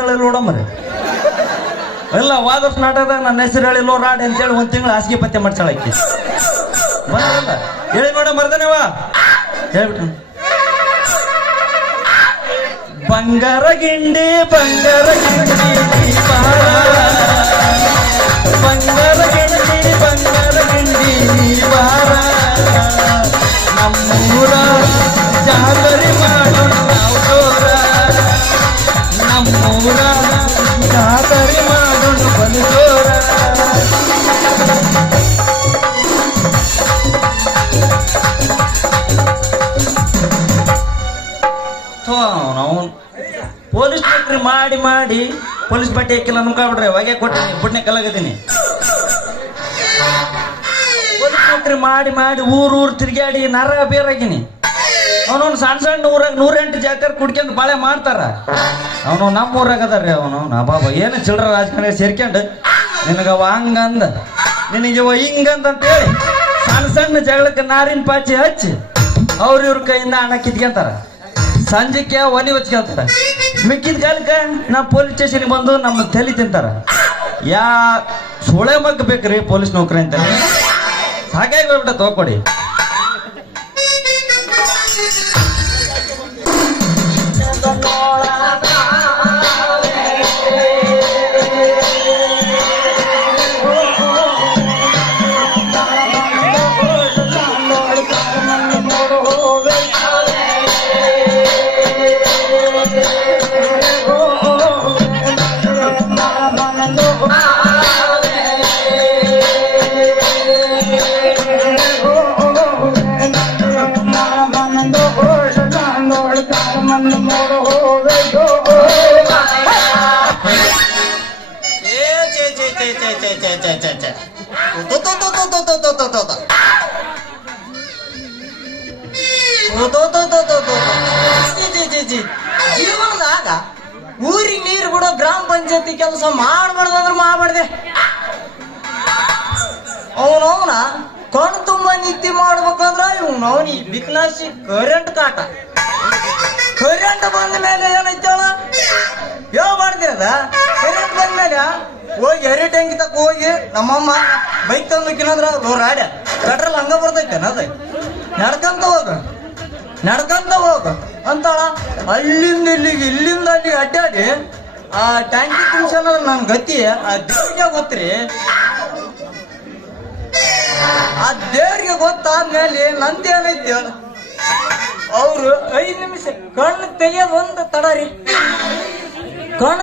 ನೋಡಮ್ರಿ ಇಲ್ಲ ವಾದ ವರ್ಷ ನಾಟಕದಾಗ ನನ್ನ ಹೆಸರು ಹೇಳಿಲ್ಲೋ ರಾಡ್ ಅಂತೇಳಿ ಒಂದ್ ತಿಂಗಳು ಹಾಸಿಗೆ ಪತ್ತೆ ಮಾಡ್ಸಾಳಕಿ ಬರಲ್ಲ ಹೇಳಿ ಮೇಡಮ್ ಬರ್ತಾನೆವ ಹೇಳ್ಬಿಟ್ಟು ಬಂಗಾರ ಗಿಂಡಿ ಬಂಗಾರ ಗಿಂಡಿ ಬಂಗಾರ ಗಿಂಡಿ ಬಂಗಾರ ಗಿಂಡಿ ಬಾರ ನಮ್ಮೂರ ಜಾಗರಿ ಮಾಡೋಣ ನಾವು ಜೋರ ನಮ್ಮೂರ ಜಾಗರಿ ಮಾಡೋಣ ಬಲು ಜೋರ ನಾವು ಪೊಲೀಸ್ ನೌಕರಿ ಮಾಡಿ ಮಾಡಿ ಪೊಲೀಸ್ ಬಟ್ಟೆ ಹಾಕಿಲ್ಲ ಅನ್ಕೊಂಡ್ಬಿಡ್ರಿ ಹೊಗೆ ಕೊಟ್ಟಿನಿ ಬುಡ್ನೆ ಕಲಾಗದೀನಿ ಪೊಲೀಸ್ ನೌಕರಿ ಮಾಡಿ ಮಾಡಿ ಊರು ತಿರುಗಾಡಿ ನರ ಬೇರಾಗಿನಿ ಅವನವ್ನು ಸಣ್ಣ ಸಣ್ಣ ಊರಾಗ 108 ಜಾಕರ್ ಕುಡ್ಕೊಂಡು ಬಾಳೆ ಮಾಡ್ತಾರ ಅವನು ನಮ್ಮ ಊರಾಗ ಅದಾರ್ರಿ ಅವನು ಬಾಬಾ ಏನು ಚಿಲ್ಡ್ರ ರಾಜಕಾರಣ ಸೇರ್ಕೊಂಡು ನಿನಗವ ಹಂಗಂದ ನಿನಗೆ ಹಿಂಗಂತ ಹೇಳಿ ಸಣ್ಣ ಸಣ್ಣ ಜಗಳಕ್ಕೆ ನಾರಿನ ಪಾಚಿ ಹಚ್ಚಿ ಇವ್ರ ಕೈಯಿಂದ ಹಣ ಕಿತ್ಕೊಂತಾರ ಸಂಜೆಕ್ಕೆ ಒಲಿ ಹಚ್ಕೊಂತಾರ ಮಿಕ್ಕಿದ ಕಾಲಕ್ಕೆ ನಾ ಪೊಲೀಸ್ ಸ್ಟೇಷನ್ಗೆ ಬಂದು ನಮ್ಮ ತಲೆ ತಿಂತಾರ ಯಾ ಸುಳೆ ಮಗ್ ಬೇಕ್ರಿ ಪೊಲೀಸ್ ನೌಕರಿ ಅಂತ ಸಾಕಾಗಿ ಹೋಗ್ಬಿಟ್ಟ ತಗೋಕೊಡಿ ಜೀವನದಾಗ ಊರಿಗೆ ನೀರು ಬಿಡೋ ಗ್ರಾಮ ಪಂಚಾಯತಿ ಕೆಲಸ ಮಾಡ್ಬಾರ್ದಂದ್ರೆ ಮಾಡಬಾರ್ದೆ ಅವನವನ ಕಣ್ ತುಂಬ ನಿತ್ಯ ಮಾಡ್ಬೇಕಂದ್ರ ಅವನಿ ಬಿಕ್ನಾಸಿ ಕರೆಂಟ್ ಕಾಟ ಕರೆಂಟ್ ಬಂದ ಮೇಲೆ ಏನೈತಳ ಹೇಳ್ಬಾರ್ದಿ ಅದ ಕರೆಂಟ್ ಬಂದ ಮೇಲೆ ಹೋಗಿ ಎರೆ ಟ್ಯಾಂಕಿ ತಕ್ಕ ಹೋಗಿ ನಮ್ಮಮ್ಮ ಬೈಕ್ ತಂದಕ್ಕಿನಂದ್ರ ರಾಡ್ಯ ಪೆಟ್ರೋಲ್ ಹಂಗ ಬರ್ತೈತೆ ಅದ ನಡ್ಕಂತ ಹೋಗ ಅಂತಾಳ ಅಲ್ಲಿಂದ ಇಲ್ಲಿಗೆ ಇಲ್ಲಿಂದ ಅಲ್ಲಿಗೆ ಅಡ್ಡಾಡಿ ಆ ಟ್ಯಾಂಕಿ ತುಂಬಿಸಲ್ಲ ನನ್ ಗತಿ ಆ ದೇವ್ರಿಗೆ ಗೊತ್ತ್ರಿ ಆ ದೇವ್ರಿಗೆ ಗೊತ್ತಾದ್ಮೇಲೆ ನಂದೇನೈತಿ ಅವ್ರು 5 ನಿಮಿಷ ಕಣ್ಣು ತೆಗಿಯೋದು ಒಂದು ತಡ ರೀ ಕಣ್ಣು